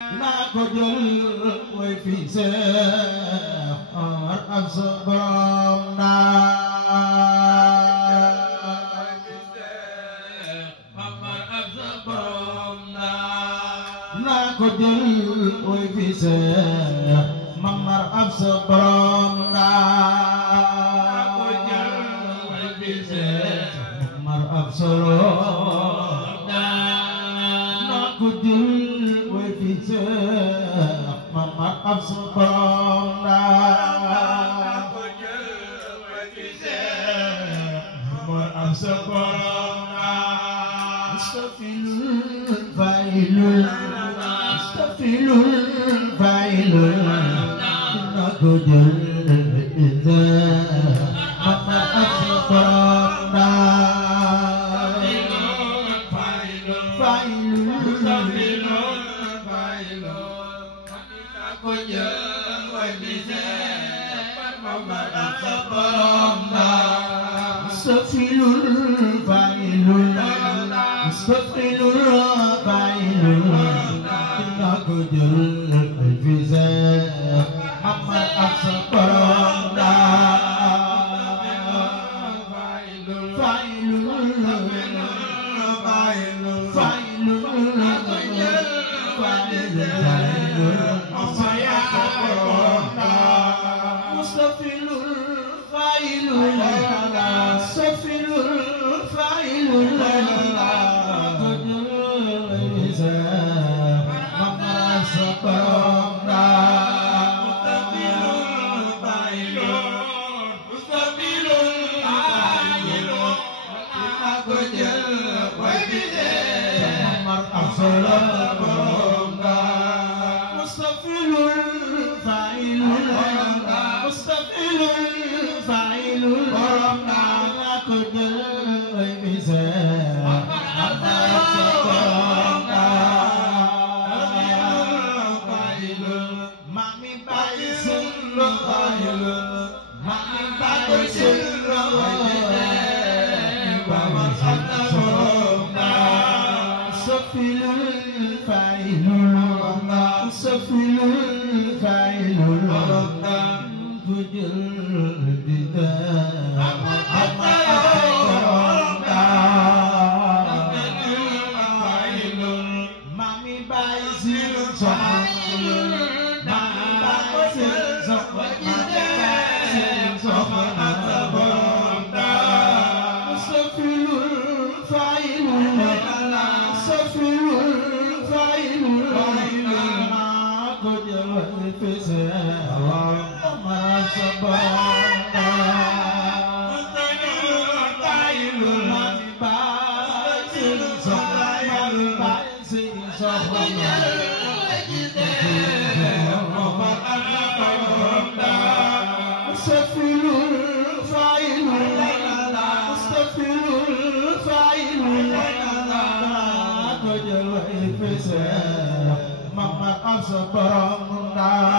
naa ko jël way fi Seex Omar ak sa borom naa ko jël way fi Seex Mamar ak sa borom naa ko jël way fi Seex Mamar ak sa borom naa ko jël way fi Seex Mamar ak sa borom naa ko jël way fi Seex Mamar ak sa borom naa mustafilul failul failul naa ko jël Mamar ak sa borom naa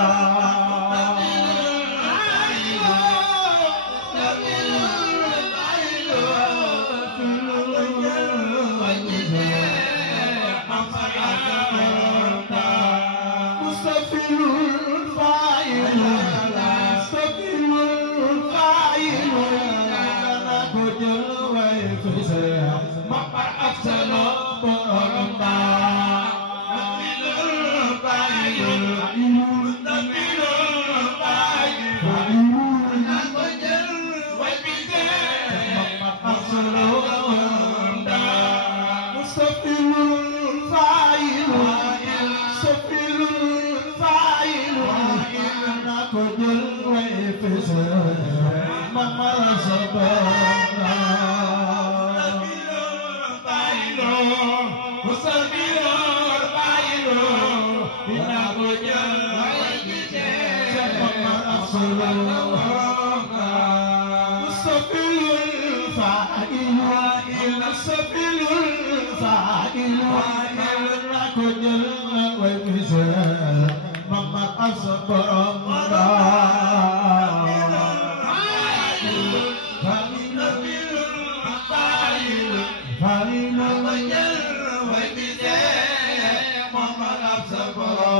ko jël way fi Seex Mamar ak sa borom naa mustafilul failul naa ko jël way fi Seex Mamar ak sa borom Mamar ak sa borom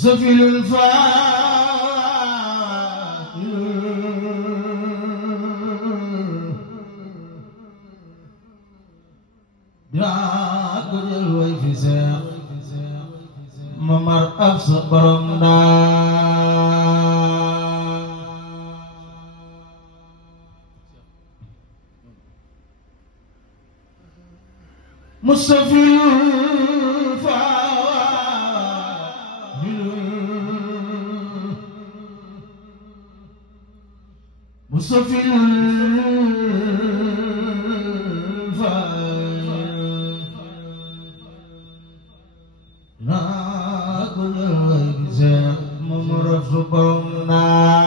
سفل الفاعل بياكل الويف ساق ممر أبصق برمنا مستفيل مستفيل ناكل الويزاق ممر فبرنا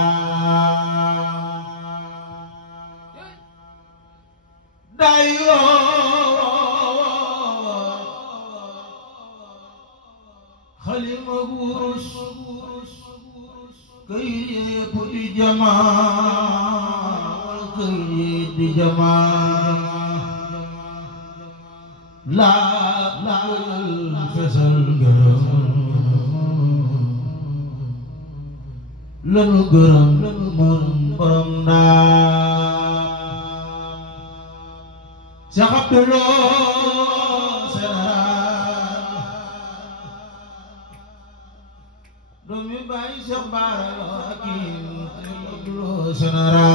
خليم غورس كي يبدي جمال كي يبدي جمال لا الفصل لنو غرم من برمنا شيخ عبد Dumi bayi Cheikh Bara Hakim Abdul Sanara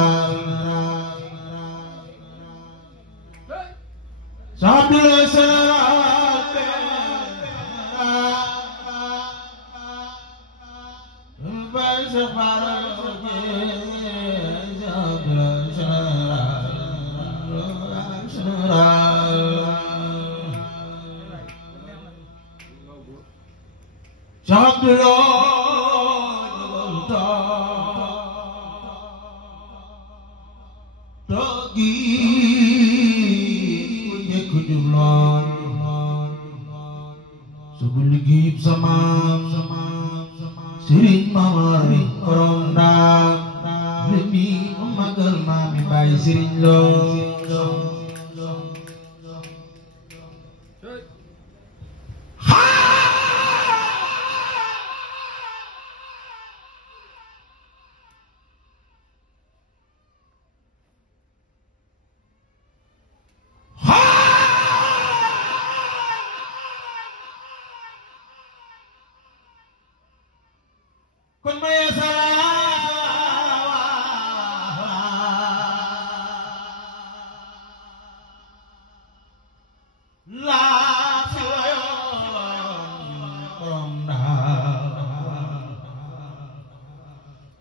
Abdul Sanara Dumi bayi Cheikh Bara Hakim Abdul Sanara Abdullah Togi Kunyek kujulon Sebuligib samam Siring mamari korondam Lebih memagal mami bayi siring lo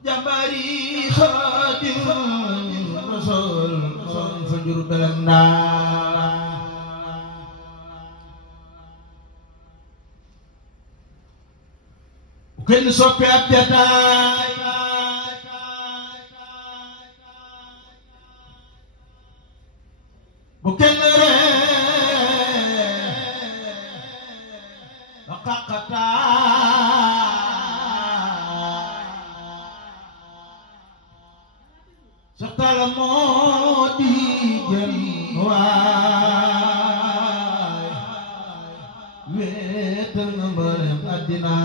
Jambari Khadim Rasul Fajur Belanda Bukan sopi abjadai Bukan kata Sekala modi jenwai Wetel ngembarem adina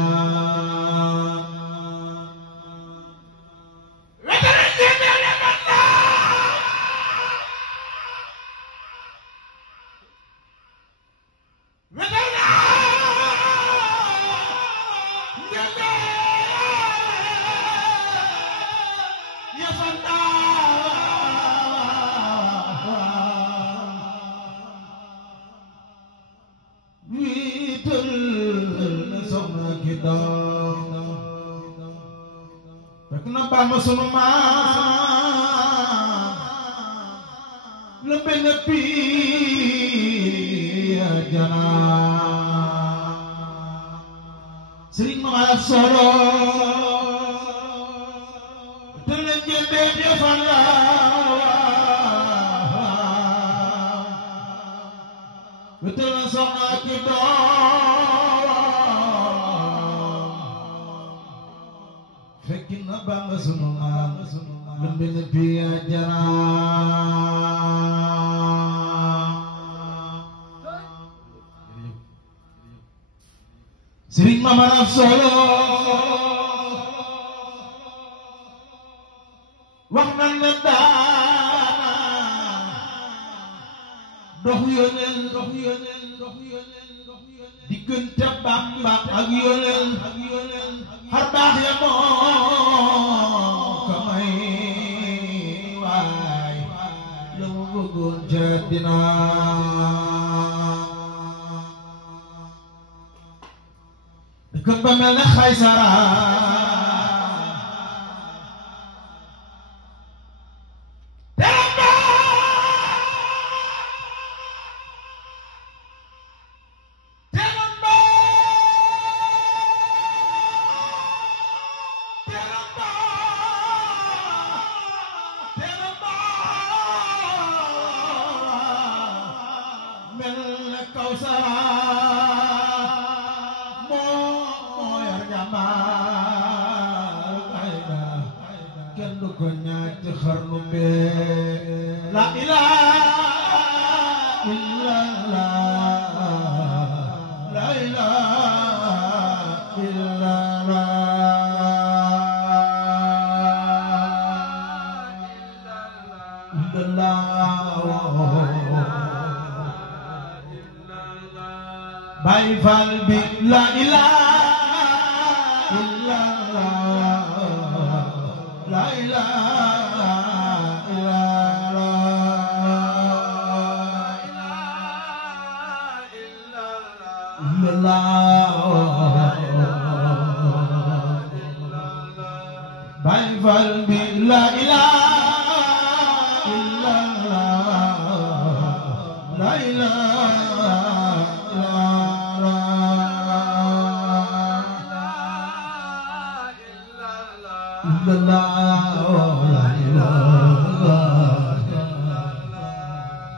Wetel ngembarem adina Wetel Ya Santa Kenapa masuk maam lebih nepi ajana sering mengalap soro dengan jende dia wutal soxna ki doom fekki na Bamba sunu maam lu mel ni piya Sëriñ Mamar Ab Solo wax na ne dox yoneen diggante Bamba ak yoneen xar baax ya moo ko may waay la mu bëggoon ca dina dëkk ba mel ne Xaysara La ilaha illallah, la ilaha illallah. Baay Faal bi la ilaha illallah, la ilaha Baay Faal bi la ilaha illallah, la ilaha illallah.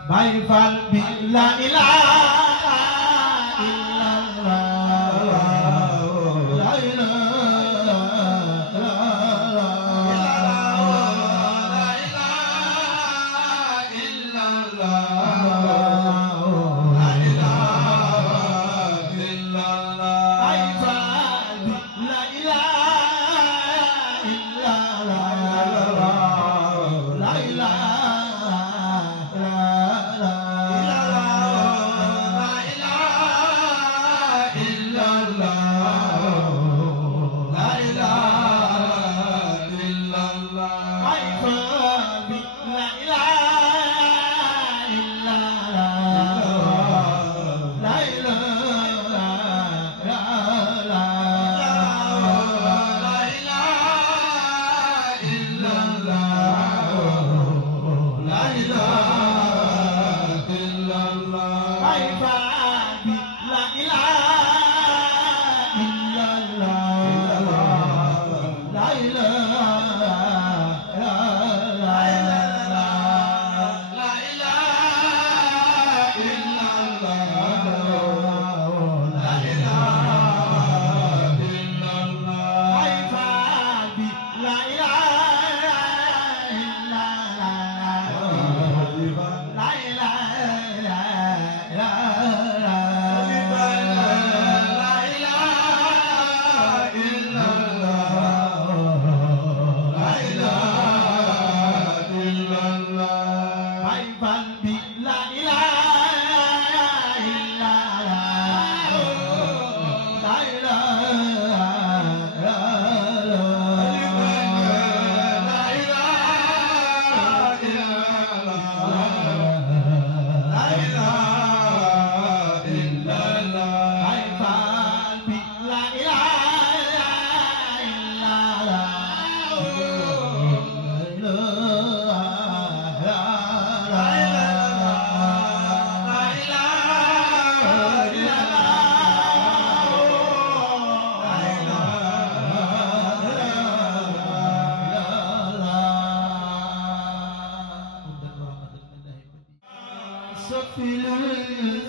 Baay Faal bi la ilaha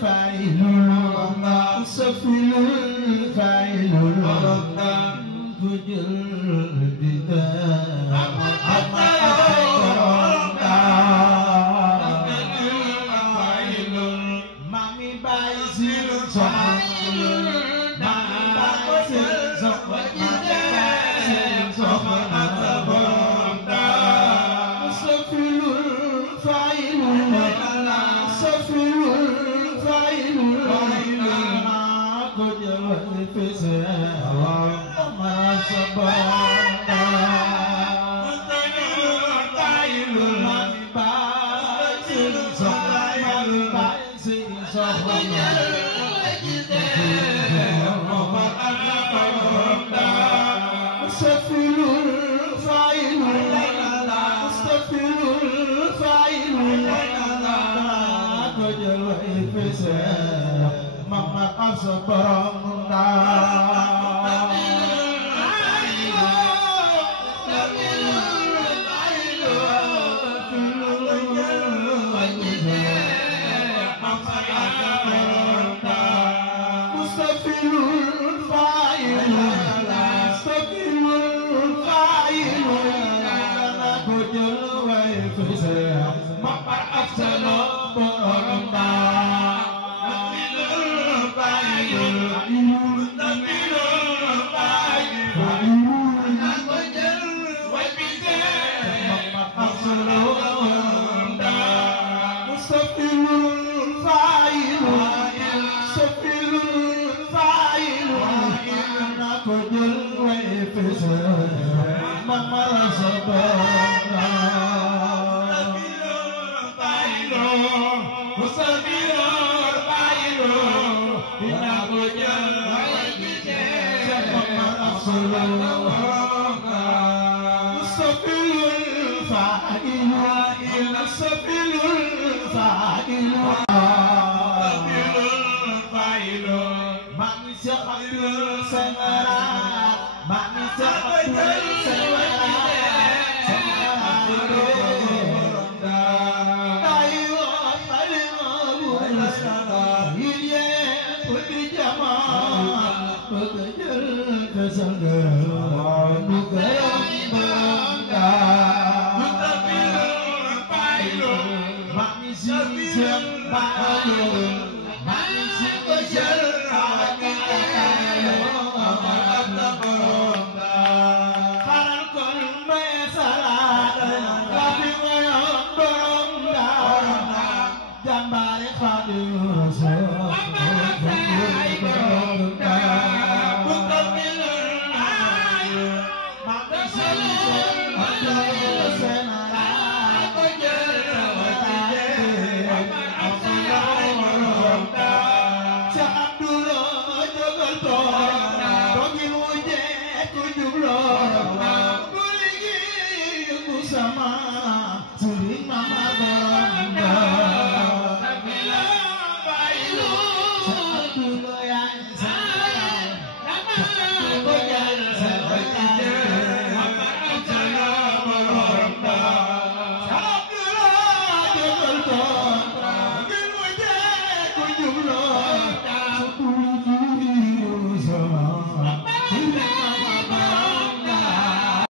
Sama